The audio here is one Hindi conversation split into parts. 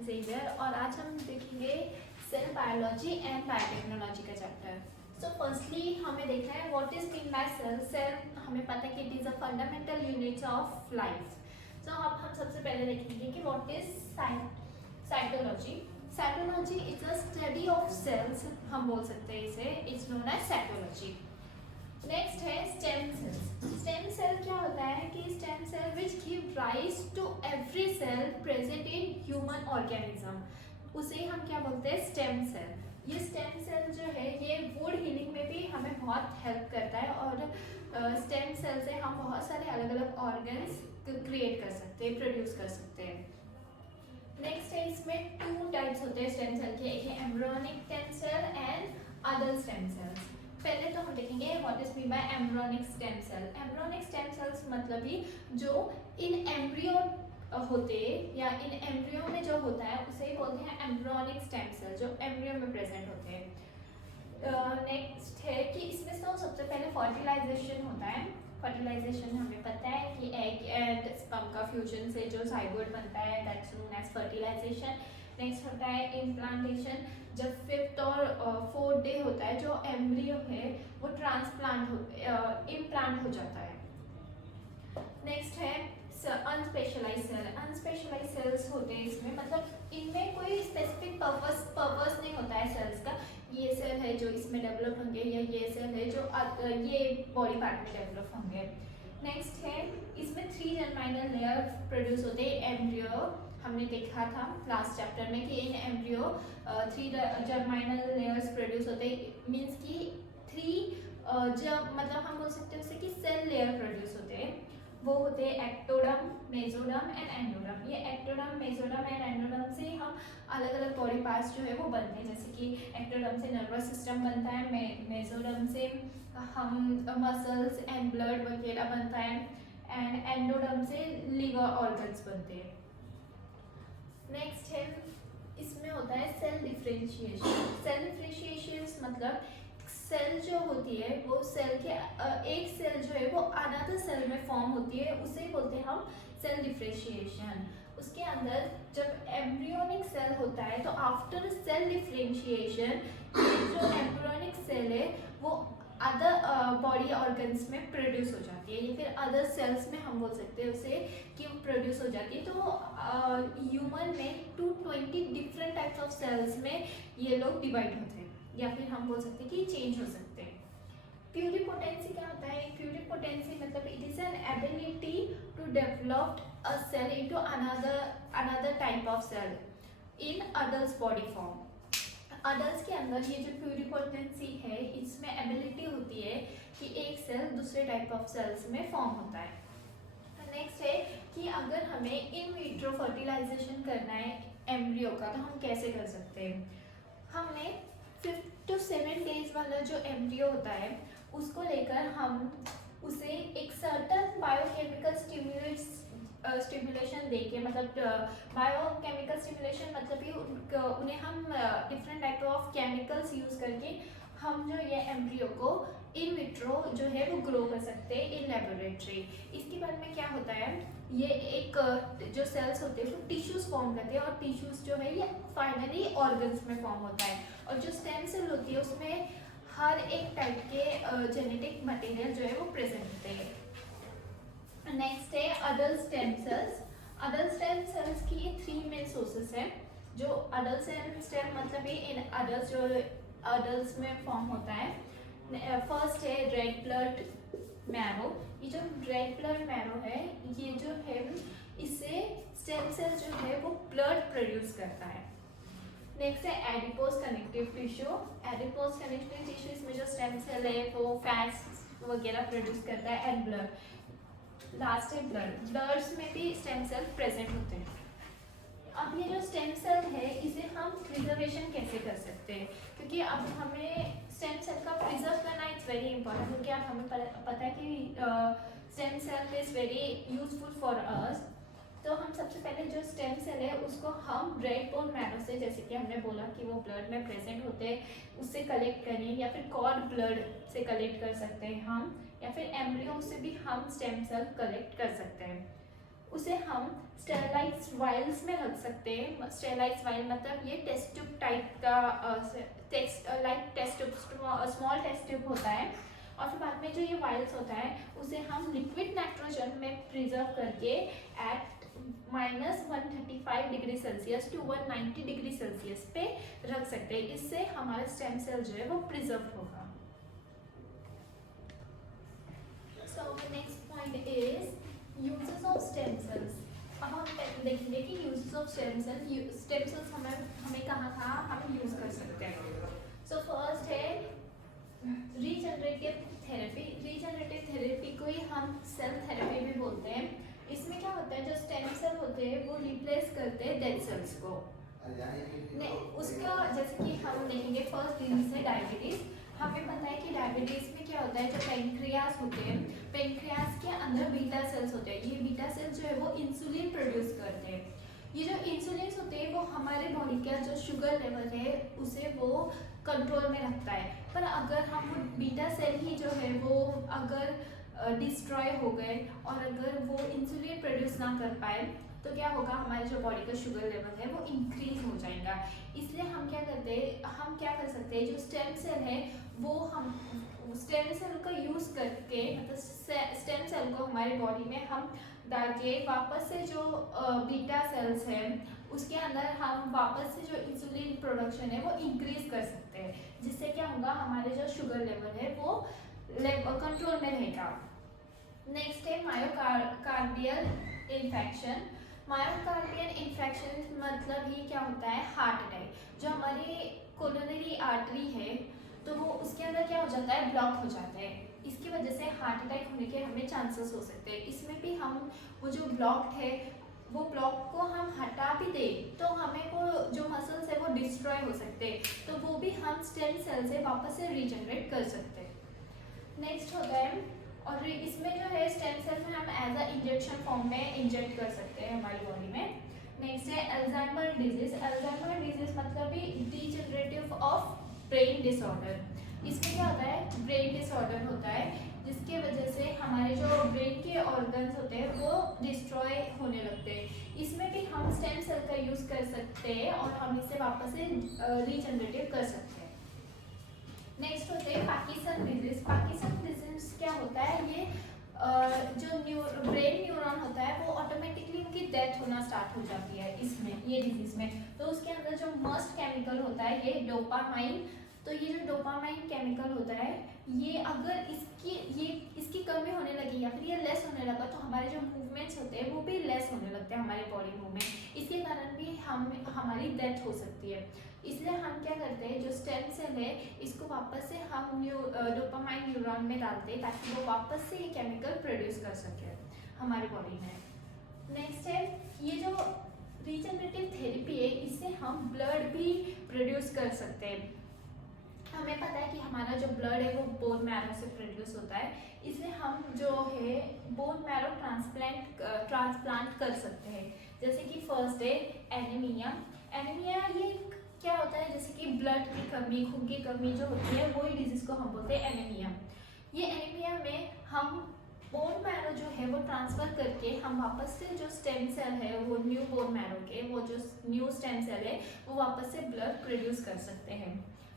जेवियर और आज हम देखेंगे सेल बायोलॉजी एंड बायोटेक्नोलॉजी का चैप्टर। सो फर्स्टली हमें देखना है what is mean by cell. Cell हमें पता है कि it is a fundamental units of life. So अब हम सबसे पहले देखेंगे कि what is cytology. Cytology is a study of cells, हम बोल सकते हैं इसे, it's known as cytology. Next है स्टेम सेल्स। स्टेम सेल क्या होता है कि stem cell which give rise to every cell present in human organism, उसे हम क्या बोलते हैं, स्टेम सेल। ये स्टेम सेल जो है ये वुड हीलिंग में भी हमें बहुत हेल्प करता है और स्टेम सेल से हम बहुत सारे अलग अलग ऑर्गन्स क्रिएट कर सकते हैं, प्रोड्यूस कर सकते हैं। नेक्स्ट है इसमें टू टाइप्स होते हैं स्टेम सेल के, एक है embryonic stem cell and adult stem cells. पहले तो हम देखेंगे what is mean by embryonic stem cell. Embryonic stem cells मतलब ही जो इन एम्ब्रियो होते या इन एम्ब्रियो में जो होता है उसे ही बोलते हैं एम्ब्रियोनिक स्टेम सेल, जो एम्ब्रियो में प्रेजेंट होते हैं। नेक्स्ट है कि इसमें तो सबसे पहले फर्टिलाइजेशन होता है। फर्टिलाइजेशन हमें पता है कि एग एंड स्पर्म का फ्यूजन से जो जाइगोट बनता है, that's known as fertilisation. Next होता है इम्प्लांटेशन, जब 5th और 4th डे होता है जो एम्ब्रियो है वो इम्प्लांट हो जाता है। नेक्स्ट है अनस्पेशलाइज्ड सेल। अनस्पेशलाइज्ड सेल्स होते हैं इसमें, मतलब इनमें कोई स्पेसिफिक पर्पस नहीं होता है सेल्स का। ये सेल है जो इसमें डेवलप होंगे या ये सेल है जो ये बॉडी पार्ट में डेवलप होंगे। नेक्स्ट है इसमें 3 जर्माइनल लेयर प्रोड्यूस होते हैं एम्ब्रियो। हमने देखा था लास्ट चैप्टर में कि इन एम्ब्रियो 3 जर्माइनल लेयर्स प्रोड्यूस होते हैं, मीन्स कि 3 जब मतलब हम बोल सकते हैं उसे कि सेल लेयर प्रोड्यूस होते हैं। वो होते हैं एक्टोडर्म, मेसोडर्म एंड एंडोडर्म। ये एक्टोडर्म, मेसोडर्म एंड एंडोडर्म से हम अलग अलग बॉडी पार्ट्स जो है वो बनते हैं, जैसे कि एक्टोडर्म से नर्वस सिस्टम बनता है, मेसोडर्म से हम मसल्स एंड ब्लड वगैरह बनता है एंड एंडोडर्म से लिवर ऑर्गन्स बनते हैं। नेक्स्ट है इसमें होता है सेल डिफरेंशिएशन। सेल डिफरेंशिएशन मतलब सेल जो होती है वो सेल के एक सेल जो है वो अनदर सेल में फॉर्म होती है, उसे बोलते हैं हम सेल डिफरेंशिएशन। उसके अंदर जब एम्ब्रियोनिक सेल होता है तो आफ्टर सेल डिफरेंशिएशन ये जो एम्ब्रियोनिक सेल है वो अदर बॉडी ऑर्गन्स में प्रोड्यूस हो जाती है, या फिर अदर सेल्स में हम बोल सकते हैं उसे कि वो प्रोड्यूस हो जाती है। तो ह्यूमन में 220 डिफरेंट टाइप्स ऑफ सेल्स में ये लोग डिवाइड होते हैं, या फिर हम बोल सकते हैं कि चेंज हो सकते हैं। प्यूरिपोटेंसी क्या होता है? प्यूरिपोटेंसी मतलब it is an ability to develop a cell into another type of cell in adult body form. Adult के अंदर ये जो प्यूरिपोटेंसी है इसमें एबिलिटी होती है कि एक सेल दूसरे टाइप ऑफ सेल्स में फॉर्म होता है। नेक्स्ट है कि अगर हमें इन विट्रो फर्टिलाइजेशन करना है एम्ब्रियो का तो हम कैसे कर सकते हैं। हमने 5 to 7 डेज वाला जो एम्ब्रियो होता है उसको लेकर हम उसे एक सर्टन बायोकेमिकल स्टिमुलेशन देके, मतलब बायोकेमिकल स्टिमुलेशन मतलब कि उन्हें हम different type of chemicals use करके हम जो ये एम्ब्रियो को इन विट्रो जो है वो ग्रो कर सकते हैं इन लेबोरेटरी। इसके बाद में क्या होता है, ये एक जो सेल्स होते हैं वो टिश्यूज फॉर्म करते हैं और टिश्यूज जो है ये फाइनली ऑर्गन्स में फॉर्म होता है। और जो स्टेम सेल होती है उसमें हर एक टाइप के जेनेटिक मटेरियल जो है वो प्रेजेंट होते हैं। नेक्स्ट है adult stem sales. Adult stem sales की 3 मेन सोर्सेस है। जो अडल्ट स्टेम मतलब ये इन अडल्ट जो अडल्ट में फॉर्म होता है। फर्स्ट है रेड ब्लड मैरो। ये जो रेड ब्लड मैरो है ये जो है इससे स्टेम सेल जो है वो ब्लड प्रोड्यूस करता है। नेक्स्ट है adipose connective tissue. Adipose connective tissue इसमें जो स्टेम सेल है वो फैट्स वगैरह प्रोड्यूस करता है एंड ब्लड। लास्ट है ब्लड। ब्लड्स में भी स्टेम सेल प्रेजेंट होते हैं। अब ये जो स्टेम सेल है इसे हम प्रिजर्वेशन कैसे कर सकते हैं, क्योंकि अब हमें स्टेम सेल का प्रिजर्व करना इट्स वेरी इंपॉर्टेंट, क्योंकि अब हमें पता है कि stem cell is very useful for us. तो हम सबसे पहले जो स्टेम सेल है उसको हम रेड बोन मैरो से, जैसे कि हमने बोला कि वो ब्लड में प्रेजेंट होते हैं, उससे कलेक्ट करें, या फिर कॉर्ड ब्लड से कलेक्ट कर सकते हैं हम, या फिर एम्ब्रियो से भी हम स्टेम सेल कलेक्ट कर सकते हैं। उसे हम स्टेरलाइज्ड वायल्स में रख सकते हैं। स्टेरलाइज्ड वायल मतलब ये टेस्ट ट्यूब टाइप का test tube, small test tube होता है। और फिर बाद में जो ये वायल्स होता है उसे हम लिक्विड नाइट्रोजन में प्रिजर्व करके at -135 degree Celsius to 190 degree Celsius पे रख सकते हैं। इससे हमारा स्टेम सेल जो है वो प्रिजर्व होगा। So next point is uses of stem cells. अब हम देखेंगे कि यूजेस ऑफ स्टेम सेल्स हमें कहाँ हम यूज कर सकते हैं। सो फर्स्ट है रीजनरेटिव थेरेपी। रीजनरेटिव थेरेपी को ही हम सेल थेरेपी भी बोलते हैं। इसमें क्या होता है, जो स्टेम सेल होते हैं वो रिप्लेस करते हैं डेड सेल्स को। उसका जैसे कि हम देखेंगे फर्स्ट डिजीज है डायबिटीज। हमें पता है कि डायबिटीज में क्या होता है, जो पेनक्रियास होते हैं, पेनक्रियास के अंदर बीटा सेल्स होते हैं। ये बीटा सेल्स जो है वो इंसुलिन प्रोड्यूस करते हैं। ये जो इंसुलिन होते हैं वो हमारे बॉडी का जो शुगर लेवल है उसे वो कंट्रोल में रखता है। पर अगर हम वो बीटा सेल ही जो है वो अगर डिस्ट्रॉय हो गए और अगर वो इंसुलिन प्रोड्यूस ना कर पाए तो क्या होगा, हमारे जो बॉडी का शुगर लेवल है वो इंक्रीज हो जाएगा। इसलिए हम क्या कर सकते हैं, जो स्टेम सेल है वो हम स्टेम सेल का यूज़ करके, मतलब स्टेम सेल को हमारे बॉडी में हम डाल के वापस से जो बीटा सेल्स है उसके अंदर हम वापस से जो इंसुलिन प्रोडक्शन है वो इंक्रीज कर सकते हैं। जिससे क्या होगा, हमारे जो शुगर लेवल है वो कंट्रोल में रहेगा। नेक्स्ट है मायोकार्डियल इन्फेक्शन। मायोकार्डियल इन्फेक्शन मतलब ही क्या होता है, हार्ट अटैक। जो हमारी कोरोनरी आर्टरी है तो वो उसके अंदर क्या हो जाता है, ब्लॉक हो जाता है। इसकी वजह से हार्ट अटैक होने के हमें चांसेस हो सकते हैं। इसमें भी हम वो जो ब्लॉक है वो ब्लॉक को हम हटा भी दें तो हमें वो जो मसल्स है वो डिस्ट्रॉय हो सकते हैं, तो वो भी हम स्टेम सेल से वापस से रीजनरेट कर सकते हैं। नेक्स्ट होता है, और इसमें जो है स्टेम सेल में हम एज अ इंजेक्शन फॉर्म में इंजेक्ट कर सकते हैं हमारी बॉडी में। नेक्स्ट है अल्जाइमर डिजीज। अल्जाइमर डिजीज मतलब भी डीजनरेटिव ऑफ ब्रेन डिसऑर्डर। इसमें क्या होता है, ब्रेन डिसऑर्डर होता है जिसके वजह से हमारे जो ब्रेन के ऑर्गन्स होते हैं वो डिस्ट्रॉय होने लगते हैं। इसमें भी हम स्टेम सेल का यूज कर सकते हैं और हम इसे वापस से रीजनरेटिव कर सकते हैं। नेक्स्ट होते हैं पार्किंसन डिजीज। पार्किंसन डिजीज क्या होता है, ये जो ब्रेन न्यूरॉन होता है वो ऑटोमेटिकली उनकी डेथ होना स्टार्ट हो जाती है इसमें, ये डिजीज में। तो उसके अंदर जो मस्ट केमिकल होता है ये डोपामाइन। तो ये जो डोपामाइन केमिकल होता है ये अगर इसकी कमी होने लगी या फिर ये लेस होने लगा तो हमारे जो मूवमेंट्स होते हैं वो भी लेस होने लगते हैं, हमारे बॉडी मूवमेंट। इसके कारण भी हमारी डेथ हो सकती है। इसलिए हम क्या करते हैं, जो स्टेम सेल है इसको वापस से हम डोपामाइन न्यूरॉन में डालते हैं ताकि वो वापस से ये केमिकल प्रोड्यूस कर सके हमारी बॉडी में। नेक्स्ट है, ये जो रीजनरेटिव थेरेपी है इससे हम ब्लड भी प्रोड्यूस कर सकते हैं। हमें पता है कि हमारा जो ब्लड है वो बोन मैरो से प्रोड्यूस होता है, इसलिए हम जो है बोन मैरो ट्रांसप्लांट कर सकते हैं। जैसे कि फर्स्ट है एनीमिया। एनीमिया ये क्या होता है, जैसे कि ब्लड की कमी, खून की कमी जो होती है वही डिजीज को हम बोलते हैं एनीमिया। ये एनीमिया में हम बोन मैरो जो है वो ट्रांसफर करके हम वापस से जो स्टेम सेल है वो न्यू बोन मैरो के वो जो न्यू स्टेम सेल है वो वापस से ब्लड प्रोड्यूस कर सकते हैं।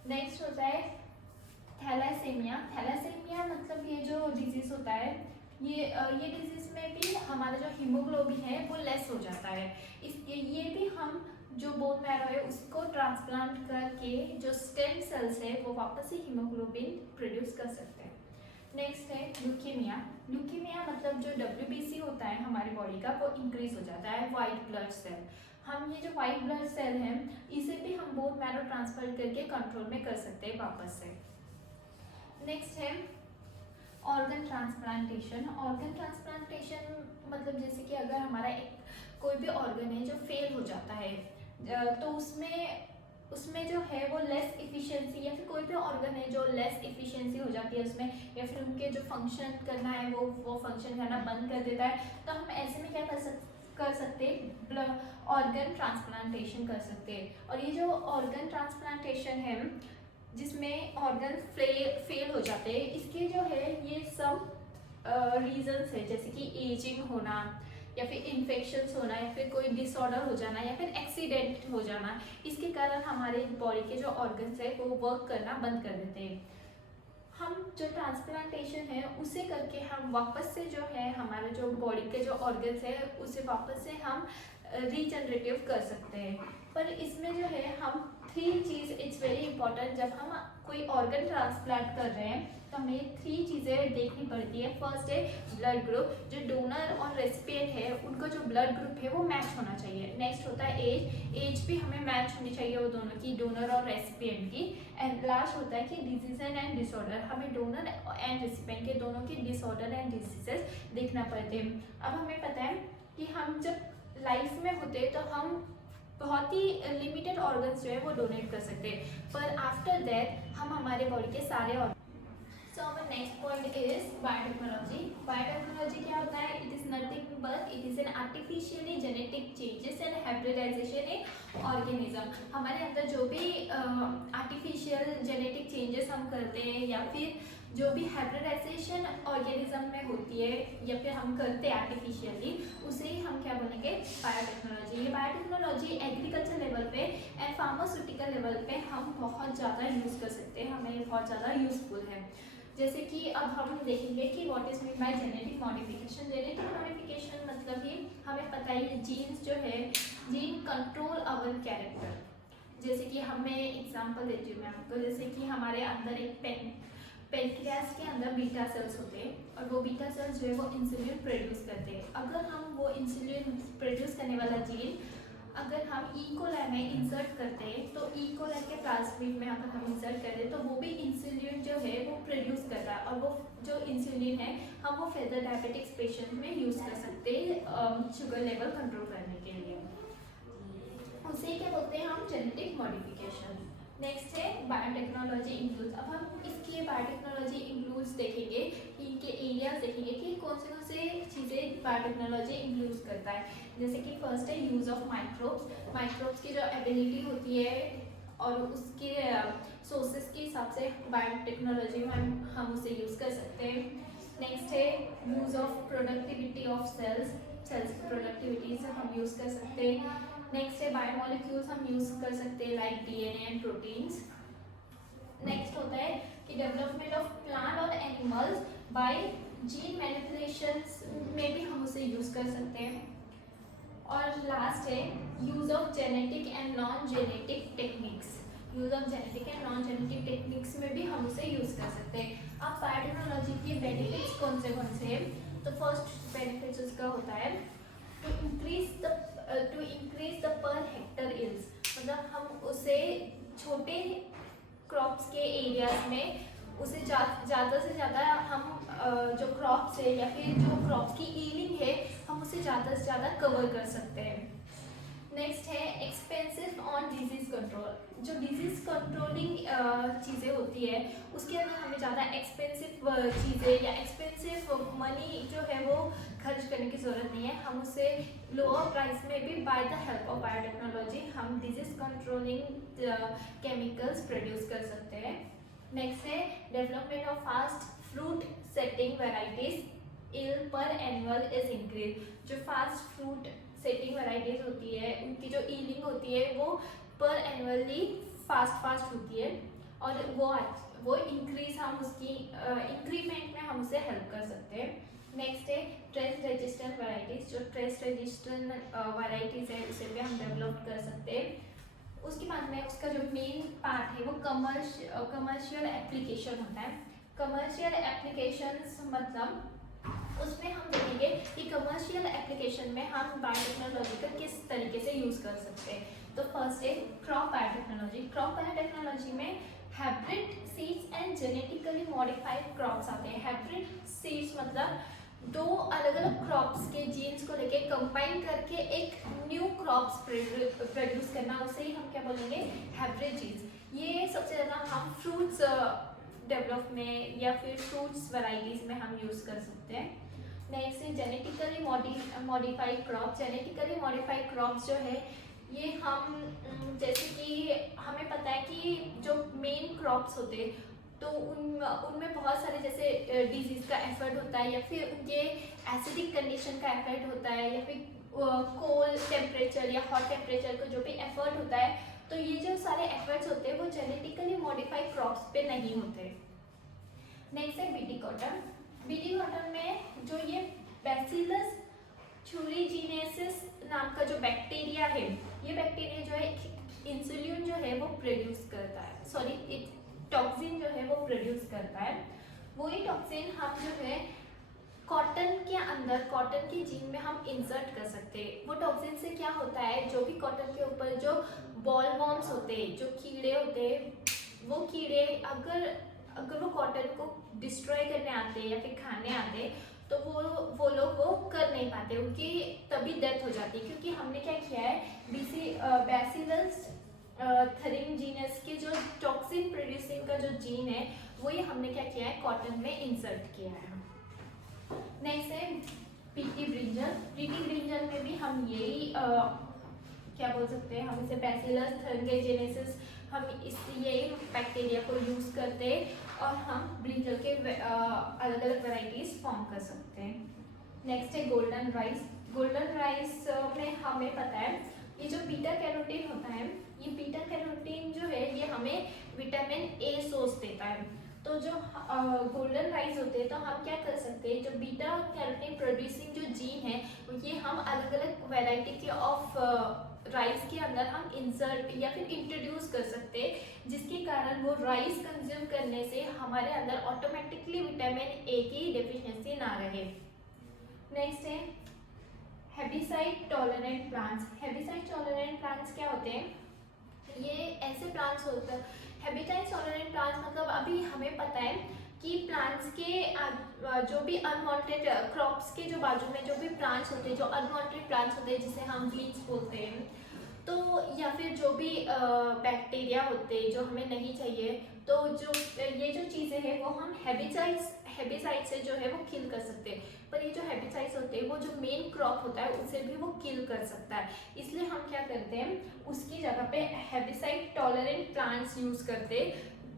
नेक्स्ट होता है थैलासेमिया। थैलासेमिया मतलब ये जो डिजीज होता है ये डिजीज में भी हमारा जो हीमोग्लोबिन है वो लेस हो जाता है। ये भी हम जो बोन मैरो है उसको ट्रांसप्लांट करके जो स्टेम सेल्स है वो वापस से हीमोग्लोबिन प्रोड्यूस कर सकते हैं। नेक्स्ट है ल्यूकीमिया। ल्यूकीमिया मतलब जो WBC होता है हमारी बॉडी का वो इंक्रीज हो जाता है, वाइट ब्लड सेल। हम ये जो वाइट ब्लड सेल है इसे भी हम बोन मैरो ट्रांसफर करके कंट्रोल में कर सकते हैं वापस से। नेक्स्ट है ऑर्गन ट्रांसप्लांटेशन। ऑर्गन ट्रांसप्लांटेशन मतलब जैसे कि अगर हमारा कोई भी ऑर्गन है जो फेल हो जाता है तो उसमें जो है वो लेस इफिशिएंसी, या फिर कोई भी ऑर्गन है जो लेस इफिशिएंसी हो जाती है उसमें, या फिर उनके जो फंक्शन करना है वो फंक्शन करना बंद कर देता है, तो हम ऐसे में क्या कर सकते हैं, ऑर्गन ट्रांसप्लांटेशन कर सकते हैं। और ये जो ऑर्गन ट्रांसप्लांटेशन है जिसमें ऑर्गन फेल हो जाते हैं, इसके जो है ये सब रीजंस है, जैसे कि एजिंग होना या फिर इन्फेक्शंस होना या फिर कोई डिसऑर्डर हो जाना या फिर एक्सीडेंट हो जाना, इसके कारण हमारे बॉडी के जो ऑर्गन्स है वो वर्क करना बंद कर देते हैं। हम जो ट्रांसप्लांटेशन है उसे करके हम वापस से जो है हमारा जो बॉडी के जो ऑर्गन्स है उसे वापस से हम रीजनरेटिव कर सकते हैं। पर इसमें जो है हम 3 चीज़ इट्स वेरी इंपॉर्टेंट, जब हम कोई ऑर्गन ट्रांसप्लांट कर रहे हैं तो हमें 3 चीज़ें देखनी पड़ती है। फर्स्ट है ब्लड ग्रुप, जो डोनर और रेसिपिएंट है उनको जो ब्लड ग्रुप है वो मैच होना चाहिए। नेक्स्ट होता है एज भी हमें मैच होनी चाहिए वो दोनों की, डोनर और रेसिपिएंट की। एंड लास्ट होता है कि डिजीज एंड डिसऑर्डर, हमें डोनर एंड रेसिपिएंट के दोनों के डिसऑर्डर एंड डिजीजेस देखना पड़ते हैं। अब हमें पता है कि हम जब लाइफ में होते तो हम बहुत ही लिमिटेड ऑर्गन्स जो है वो डोनेट कर सकते हैं, पर आफ्टर दैट हम हमारे बॉडी के सारे organ. So our next point is biotechnology. Biotechnology क्या होता है? It is nothing but it is an artificially genetic changes and hybridization in organism. हमारे अंदर जो भी आर्टिफिशियल जेनेटिक चेंजेस हम करते हैं या फिर जो भी हाइब्रिडाइजेशन ऑर्गेनिज्म में होती है या फिर हम करते हैं आर्टिफिशियली, उसे ही हम क्या बोलेंगे? बायोटेक्नोलॉजी। ये बायोटेक्नोलॉजी एग्रीकल्चर लेवल पे एंड फार्मास्यूटिकल लेवल पे हम बहुत ज़्यादा यूज़ कर सकते हैं, हमें बहुत ज़्यादा यूजफुल है। जैसे कि अब हम देखेंगे कि what is mean bye genetic modification. Genetic modification मतलब ही हमें पता है जीन्स जो है, जीन कंट्रोल आवर कैरेक्टर। जैसे कि हमें एग्जांपल देती हूँ मैं आपको, जैसे कि हमारे अंदर एक पेनक्रियास के अंदर बीटा सेल्स होते हैं और वो बीटा सेल्स जो है वो इंसुलिन प्रोड्यूस करते हैं। अगर हम वो इंसुलिन प्रोड्यूस करने वाला जीन अगर हम ई कोलाई में इंसर्ट करते हैं तो ई कोलाई के प्लाज्मिड में अगर हम इंसर्ट करें तो वो भी इंसुलिन जो है वो प्रोड्यूस कर रहा है, और वो जो इंसुलिन है हम वो फेदर डायबिटिक्स पेशेंट में यूज़ कर सकते हैं शुगर लेवल कंट्रोल करने के लिए। उसे क्या बोलते हैं हम? Genetic modification. नेक्स्ट है बायोटेक्नोलॉजी इंक्लूड्स। अब हम इसकी बायोटेक्नोलॉजी इंक्लूड्स देखेंगे, इनके एरियाज देखेंगे कि कौन से चीज़ें बायोटेक्नोलॉजी इंक्लूड्स करता है। जैसे कि फर्स्ट है यूज़ ऑफ माइक्रोब्स। माइक्रोब्स की जो एबिलिटी होती है और उसके सोर्सेज के हिसाब से बायोटेक्नोलॉजी में हम उसे यूज़ कर सकते हैं। नेक्स्ट है use of productivity of cells की प्रोडक्टिविटी से हम यूज़ कर सकते हैं। नेक्स्ट है बायोमोलिक्यूल्स हम यूज़ कर सकते हैं like DNA and proteins. Next होता है कि डेवलपमेंट ऑफ प्लांट और एनिमल्स बाय जीन मैनिपुलेशंस में भी हम उसे यूज़ कर सकते हैं। और लास्ट है use of genetic and non genetic techniques. Use of genetic and non genetic techniques में भी हम उसे यूज़ कर सकते हैं। अब बायोटेक्नोलॉजी के बेनिफिट्स कौन से हैं? तो फर्स्ट बेनिफिट्स उसका होता है to increase the per hectare yields. मतलब हम उसे छोटे क्रॉप्स के एरियाज में उसे ज़्यादा से ज़्यादा हम जो क्रॉप्स है या फिर जो क्रॉप्स की ईल्डिंग है हम उसे ज़्यादा से ज़्यादा कवर कर सकते हैं। नेक्स्ट है एक्सपेंसिव ऑन डिजीज कंट्रोल। जो डिजीज कंट्रोलिंग चीज़ें होती है उसके अंदर हमें ज़्यादा एक्सपेंसिव चीज़ें या एक्सपेंसिव मनी जो है वो खर्च करने की ज़रूरत नहीं है। हम उसे लोअर प्राइस में भी by the help of biotechnology हम डिजीज कंट्रोलिंग केमिकल्स प्रोड्यूस कर सकते हैं। नेक्स्ट है development of fast fruit setting varieties yield per annual is increase. जो फास्ट फ्रूट सेटिंग वेराइटीज होती है उनकी जो ईल्डिंग होती है वो पर एनुअली फास्ट होती है और वो इंक्रीज हम उसकी इंक्रीमेंट में हम उसे हेल्प कर सकते हैं। नेक्स्ट है ट्रेस रेजिस्टेंट वेराइटीज। जो ट्रेस रेजिस्टेंट वेराइटीज है उसे भी हम डेवलप कर सकते हैं। उसके बाद में उसका जो मेन पार्ट है वो कमर्शियल एप्लीकेशन होता है। कमर्शियल एप्लीकेशंस मतलब उसमें हम देखेंगे कि कमर्शियल एप्लीकेशन में हम बायोटेक्नोलॉजी का किस तरीके से यूज़ कर सकते हैं। तो फर्स्ट है क्रॉप बायोटेक्नोलॉजी। क्रॉप बायोटेक्नोलॉजी में hybrid seeds and genetically modified crops आते हैं। हाइब्रिड सीड्स मतलब 2 अलग अलग क्रॉप्स के जीन्स को लेके कंबाइन करके एक न्यू क्रॉप्स प्रोड्यूस करना, उसे ही हम क्या बोलेंगे? Hybrid genes. ये सबसे ज़्यादा हम फ्रूट्स डेवलप में या फिर फ्रूट्स वैराइटीज़ में हम यूज़ कर सकते हैं। नेक्स्ट है genetically modified crop. Genetically modified crops जो है ये हम जैसे कि हमें पता है कि जो मेन क्रॉप्स होते हैं तो उनमें बहुत सारे जैसे डिजीज़ का एफर्ट होता है, या फिर उनके एसिडिक कंडीशन का एफर्ट होता है, या फिर कोल्ड टेम्परेचर या हॉट टेम्परेचर का जो भी एफर्ट होता है, तो ये जो सारे एफर्ट्स होते हैं वो जेनेटिकली मॉडिफाइड क्रॉप्स पे नहीं होते। नेक्स्ट है बीटी कॉटन। बीटी कॉटन में जो ये बैसिलस थ्यूरिजिनेसिस नाम का जो बैक्टीरिया है, ये बैक्टीरिया जो है इंसुलिन जो है वो प्रोड्यूस करता है, सॉरी टॉक्सिन जो है वो प्रोड्यूस करता है। वही टॉक्सिन हम जो है कॉटन के अंदर, कॉटन की जीन में हम इंसर्ट कर सकते हैं। वो टॉक्सिन से क्या होता है, जो भी कॉटन के ऊपर जो बॉल वॉर्म्स होते हैं, जो कीड़े होते हैं, वो कीड़े अगर वो कॉटन को डिस्ट्रॉय करने आते हैं या फिर खाने आते हैं, तो वो लोग वो कर नहीं पाते, उनकी तभी डेथ हो जाती है। क्योंकि हमने क्या किया है, बैसिलस थरिंजीनस के जो टॉक्सिन प्रोड्यूसिंग का जो जीन है, वही हमने क्या किया है, कॉटन में इंसर्ट किया है। नेक्स्ट है पीटी ब्रिंजल। पीटी ब्रिंजल में भी हम यही क्या बोल सकते हैं, हम इसे बैसिलस थरिंजीनेसिस, हम यही बैक्टीरिया को यूज़ करते हैं और हम ब्रिंजल के अलग अलग वैरायटीज फॉर्म कर सकते हैं। नेक्स्ट है गोल्डन राइस। गोल्डन राइस में हमें पता है ये जो बीटा कैरोटीन होता है, ये बीटा कैरोटीन जो है ये हमें विटामिन ए सोर्स देता है। तो जो गोल्डन राइस होते हैं, तो हम क्या कर सकते हैं, जो बीटा कैरोटीन प्रोड्यूसिंग जो जीन है, ये हम अलग अलग वैरायटी के ऑफ राइस के अंदर हम इंसर्ट या फिर इंट्रोड्यूस कर सकते हैं, जिसके कारण वो राइस कंज्यूम करने से हमारे अंदर ऑटोमेटिकली विटामिन ए की डेफिशिएंसी ना रहे। नेक्स्ट है herbicide tolerant plants. Herbicide tolerant plants क्या होते हैं, ये ऐसे प्लांट्स होते हैं, हेर्बिसाइड टॉलरेंट प्लांट्स मतलब अभी हमें पता है कि प्लांट्स के जो भी अनवांटेड क्रॉप्स के जो बाजू में जो भी प्लांट्स होते हैं, जो अनवांटेड प्लांट्स होते हैं जिसे हम वीड्स बोलते हैं, तो या फिर जो भी बैक्टीरिया होते हैं जो हमें नहीं चाहिए, तो जो ये जो चीज़ें हैं वो हम हेर्बिसाइड से जो है वो किल कर सकते हैं। पर ये जो हेर्बिसाइड्स होते हैं वो जो मेन क्रॉप होता है उसे भी वो किल कर सकता है, इसलिए हम क्या करते हैं, उसकी जगह पे हेर्बिसाइड टॉलरेंट प्लांट्स यूज़ करते हैं,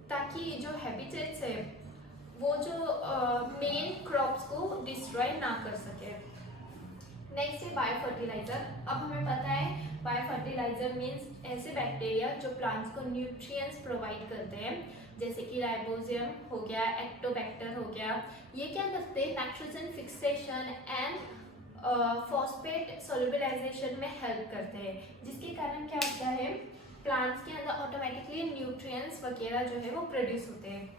ताकि जो हेर्बिसाइड्स है वो जो मेन क्रॉप्स को डिस्ट्रॉय ना कर सके। नेक्स्ट है बायो फर्टिलाइजर। अब हमें पता है बायो फर्टिलाइजर मीन्स ऐसे बैक्टीरिया जो प्लांट्स को न्यूट्रिएंट्स प्रोवाइड करते हैं, जैसे कि राइबोसोम हो गया, एक्टोबैक्टर हो गया। ये क्या करते हैं, नाइट्रोजन फिक्सेशन एंड फॉस्फेट सोल्युबलाइजेशन में हेल्प करते हैं, जिसके कारण क्या होता है, प्लांट्स के अंदर ऑटोमेटिकली न्यूट्रिएंट्स वगैरह जो है वो प्रोड्यूस होते हैं।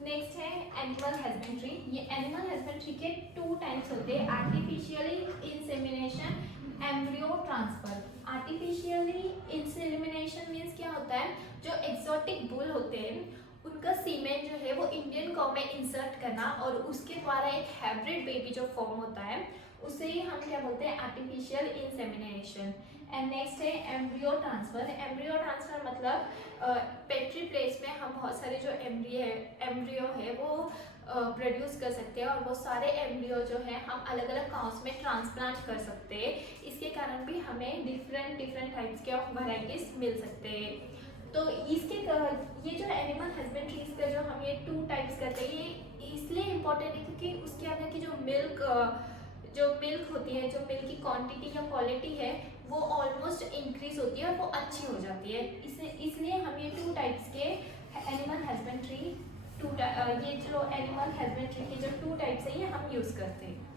नेक्स्ट है एनिमल हस्बेंड्री। ये एनिमल हस्बेंड्री के 2 टाइप्स होते हैं, artificially insemination, embryo transfer. Artificially insemination means क्या होता है, जो एक्सोटिक बुल होते हैं उनका सीमेन जो है वो इंडियन काउ में इंसर्ट करना और उसके द्वारा एक हाइब्रिड बेबी जो फॉर्म होता है उसे ही हम क्या बोलते हैं, आर्टिफिशियल इंसेमिनेशन। एंड नेक्स्ट है एम्ब्रियो ट्रांसफर। एम्ब्रियो ट्रांसफर मतलब पेट्री प्लेस में हम बहुत सारे जो एम्ब्रियो है वो प्रोड्यूस कर सकते हैं, और वो सारे एम्ब्रियो जो है हम अलग अलग काउस में ट्रांसप्लांट कर सकते हैं। इसके कारण भी हमें डिफरेंट टाइप्स के ऑफ वैराइटीज मिल सकते हैं। तो इसके ये जो एनिमल हस्बेंड्रीज का जो हम ये 2 टाइप्स करते हैं, ये इसलिए इम्पोर्टेंट है क्योंकि उसके अंदर की जो मिल्क होती है, जो मिल्क की क्वांटिटी या क्वालिटी है वो ऑलमोस्ट इंक्रीज होती है और वो अच्छी हो जाती है। इसलिए हम ये 2 टाइप्स के एनिमल हस्बेंड्री, ये जो एनिमल हस्बेंड्री के जो 2 टाइप्स है ये हम यूज़ करते हैं।